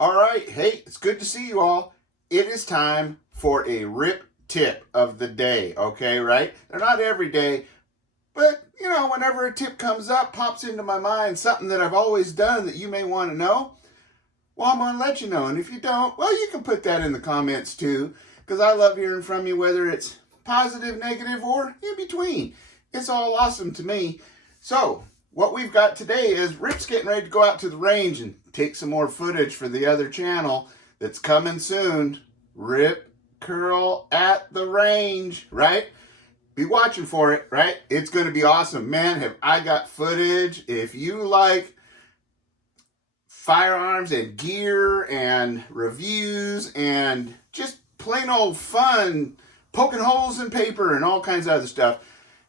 All right, hey, it's good to see you all. It is time for a rip tip of the day, okay, right? They're not every day, but, whenever a tip comes up, pops into my mind, something that I've always done that you may want to know, well, I'm going to let you know. And if you don't, well, you can put that in the comments too, because I love hearing from you, whether it's positive, negative, or in between. It's all awesome to me. So, what we've got today is Rip's getting ready to go out to the range and take some more footage for the other channel that's coming soon. Rip Curl at the range, right? Be watching for it, right? It's going to be awesome. Man, have I got footage. If you like firearms and gear and reviews and just plain old fun, poking holes in paper and all kinds of other stuff,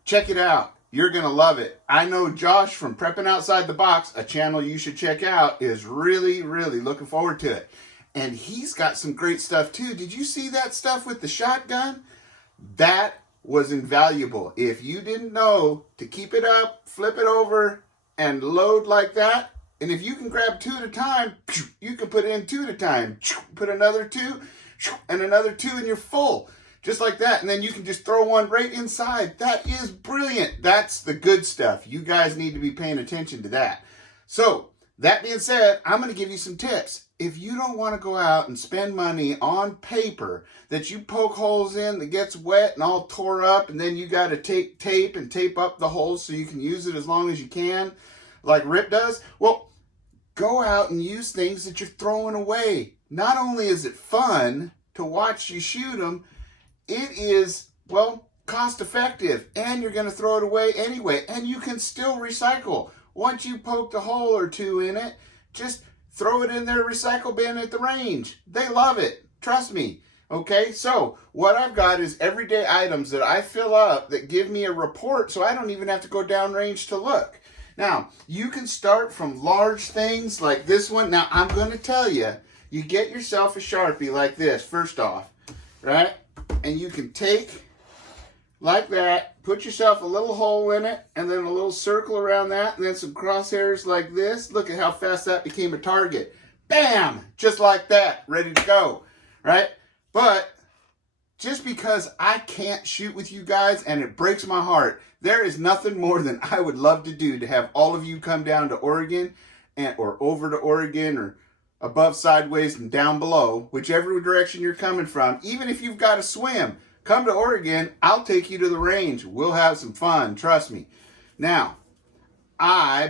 check it out. You're going to love it. I know Josh from Prepping Outside the Box, a channel you should check out, is really, really looking forward to it. And he's got some great stuff too. Did you see that stuff with the shotgun? That was invaluable. If you didn't know to keep it up, flip it over, and load like that, and if you can grab two at a time, you can put in two at a time. Put another two, and another two, and you're full. Just like that, and then you can just throw one right inside. That is brilliant. That's the good stuff. You guys need to be paying attention to that. So, that being said, I'm going to give you some tips. If you don't want to go out and spend money on paper that you poke holes in that gets wet and all tore up, and then you got to take tape and tape up the holes so you can use it as long as you can, like Rip does, well, go out and use things that you're throwing away. Not only is it fun to watch you shoot them, it is, well, cost effective, and you're going to throw it away anyway, and you can still recycle. Once you poked a hole or two in it, just throw it in their recycle bin at the range. They love it. Trust me. Okay, so what I've got is everyday items that I fill up that give me a report so I don't even have to go downrange to look. Now, you can start from large things like this one. Now, I'm going to tell you, you get yourself a Sharpie like this, first off, right? And you can take, like that, put yourself a little hole in it, and then a little circle around that, and then some crosshairs like this. Look at how fast that became a target. Bam! Just like that, ready to go, right? But just because I can't shoot with you guys, and it breaks my heart, there is nothing more than I would love to do to have all of you come down to Oregon, or over to Oregon, or above, sideways, and down below, whichever direction you're coming from. Even if you've got to swim, come to Oregon. I'll take you to the range. We'll have some fun. Trust me. Now,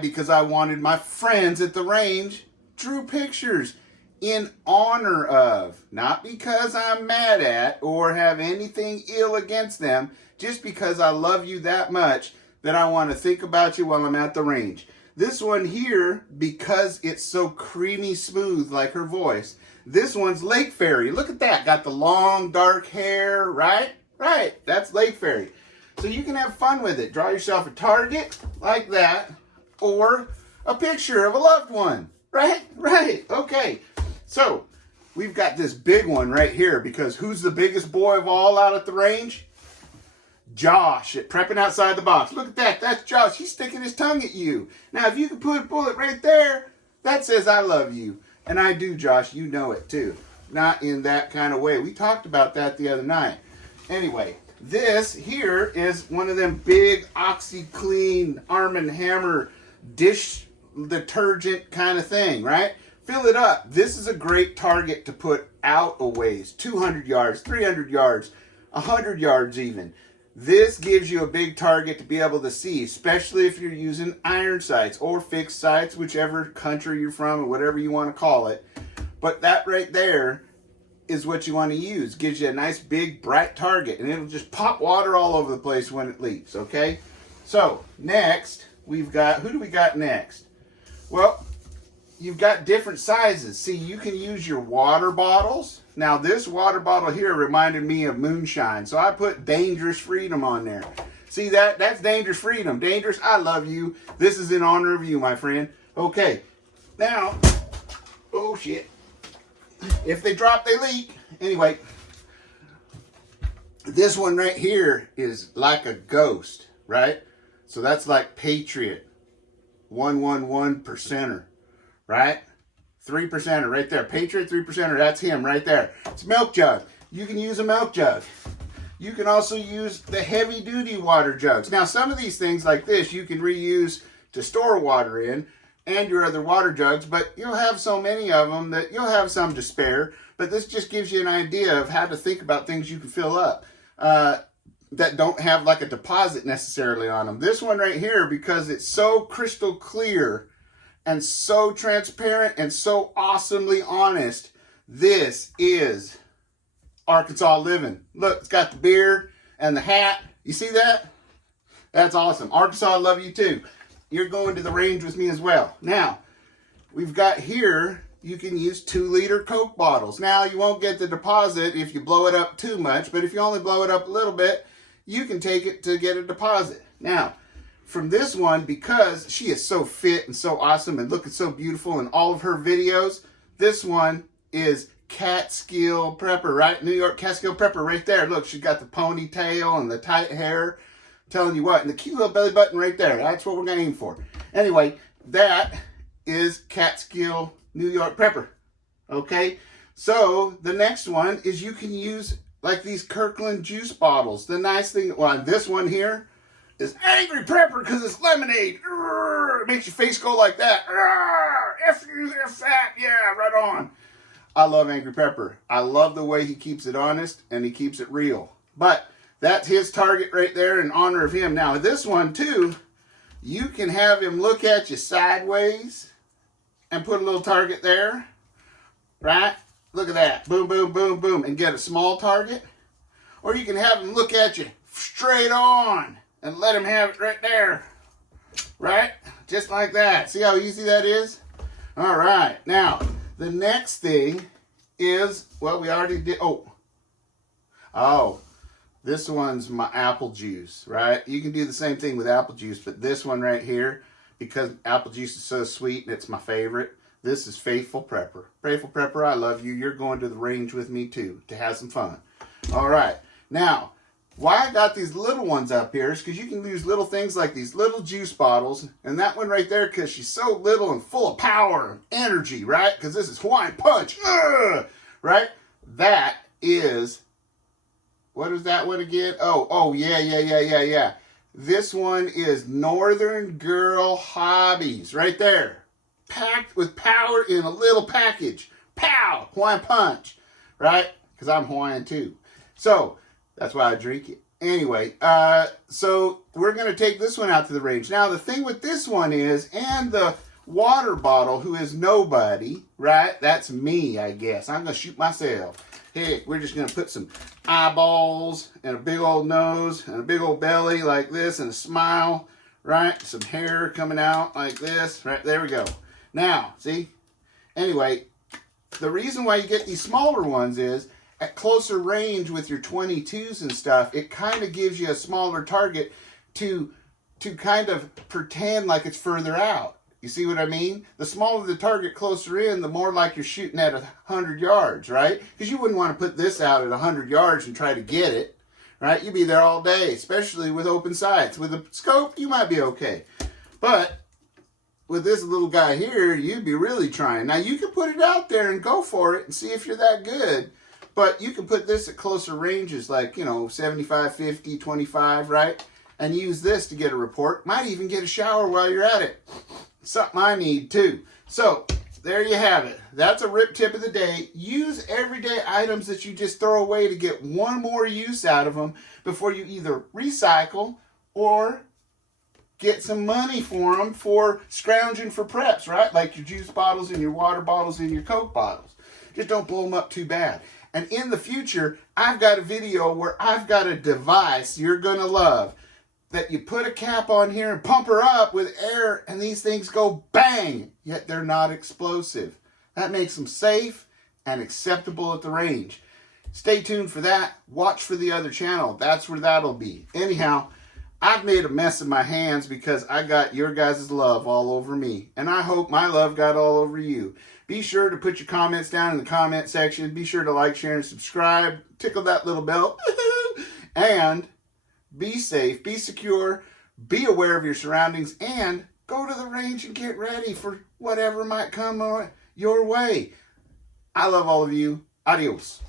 because I wanted my friends at the range, drew pictures in honor of, not because I'm mad at or have anything ill against them, just because I love you that much that I want to think about you while I'm at the range. This one here, because it's so creamy smooth like her voice, this one's Lake Fairy. Look at that. Got the long dark hair, right? Right. That's Lake Fairy. So you can have fun with it. Draw yourself a target like that, or a picture of a loved one. Right? Right. Okay. So we've got this big one right here, because who's the biggest boy of all out at the range? Josh at Prepping Outside the Box. Look at that. That's Josh. He's sticking his tongue at you. Now, if you can put a bullet right there, that says I love you. And I do, Josh. You know it, too. Not in that kind of way. We talked about that the other night. Anyway, this here is one of them big OxyClean Arm & Hammer dish detergent kind of thing, right? Fill it up. This is a great target to put out a ways. 200 yards, 300 yards, 100 yards even. This gives you a big target to be able to see, especially if you're using iron sights or fixed sights, whichever country you're from or whatever you want to call it. But that right there is what you want to use. Gives you a nice big bright target, and it'll just pop water all over the place when it leaks, okay? So next, we've got, who do we got next? Well, you've got different sizes. See, you can use your water bottles. Now, this water bottle here reminded me of moonshine, so I put Dangerous Freedom on there. See that? That's Dangerous Freedom. Dangerous, I love you. This is in honor of you, my friend. Okay, now, oh shit. If they drop, they leak. Anyway, this one right here is like a ghost, right? So that's like Patriot, 111 percenter, right? 3%er right there. Patriot 3%er, that's him right there. It's a milk jug. You can use a milk jug. You can also use the heavy duty water jugs. Now some of these things like this you can reuse to store water in and your other water jugs, but you'll have so many of them that you'll have some to spare. But this just gives you an idea of how to think about things you can fill up that don't have like a deposit necessarily on them. This one right here, because it's so crystal clear and so transparent and so awesomely honest, this is Arkansas living. Look, it's got the beard and the hat. You see that? That's awesome. Arkansas, I love you too. You're going to the range with me as well. Now, we've got here, you can use 2-liter Coke bottles. Now, you won't get the deposit if you blow it up too much, but if you only blow it up a little bit, you can take it to get a deposit. Now, from this one, because she is so fit and so awesome and looking so beautiful in all of her videos, this one is Catskill Prepper, right? New York Catskill Prepper right there. Look, she's got the ponytail and the tight hair. Telling you what, and the cute little belly button right there. That's what we're going to aim for. Anyway, that is Catskill New York Prepper. Okay? So, the next one is you can use like these Kirkland juice bottles. The nice thing, well, this one here is Angry Prepper because it's lemonade. It makes your face go like that. F you, F that. Yeah, right on. I love Angry Prepper. I love the way he keeps it honest and he keeps it real. But that's his target right there in honor of him. Now, this one, too, you can have him look at you sideways and put a little target there, right? Look at that. Boom, boom, boom, boom, and get a small target. Or you can have him look at you straight on and let him have it right there, right? Just like that. See how easy that is? All right. Now, the next thing is, well, we already did, this one's my apple juice, right? You can do the same thing with apple juice, but this one right here, because apple juice is so sweet and it's my favorite, this is Faithful Prepper. Faithful Prepper, I love you. You're going to the range with me too, to have some fun. All right. Now, why I got these little ones up here is because you can use little things like these little juice bottles, and that one right there, because she's so little and full of power and energy, right? Because this is Hawaiian Punch, right? That is... What is that one again? Yeah. This one is Northern Girl Hobbies. Right there. Packed with power in a little package. Pow! Hawaiian Punch. Right? Because I'm Hawaiian too. So, that's why I drink it. Anyway, so we're going to take this one out to the range. Now, the thing with this one is, and the water bottle, who is nobody, right? That's me, I guess. I'm going to shoot myself. Hey, we're just going to put some eyeballs and a big old nose and a big old belly like this and a smile, right? Some hair coming out like this, right? There we go. Now, see? Anyway, the reason why you get these smaller ones is at closer range with your 22s and stuff, it kind of gives you a smaller target to kind of pretend like it's further out. You see what I mean? The smaller the target closer in, the more like you're shooting at 100 yards, right? Because you wouldn't want to put this out at 100 yards and try to get it, right? You'd be there all day, especially with open sights. With a scope, you might be okay. But with this little guy here, you'd be really trying. Now, you can put it out there and go for it and see if you're that good. But you can put this at closer ranges like, 75, 50, 25, right? And use this to get a report. Might even get a shower while you're at it. Something I need too. So, there you have it. That's a rip tip of the day. Use everyday items that you just throw away to get one more use out of them before you either recycle or get some money for them for scrounging for preps, right? Like your juice bottles and your water bottles and your Coke bottles. Just don't blow them up too bad. And in the future, I've got a video where I've got a device you're going to love that you put a cap on here and pump her up with air and these things go bang, yet they're not explosive. That makes them safe and acceptable at the range. Stay tuned for that. Watch for the other channel. That's where that'll be. Anyhow, I've made a mess of my hands because I got your guys' love all over me. And I hope my love got all over you. Be sure to put your comments down in the comment section. Be sure to like, share, and subscribe. Tickle that little bell. And be safe, be secure, be aware of your surroundings, and go to the range and get ready for whatever might come your way. I love all of you. Adios.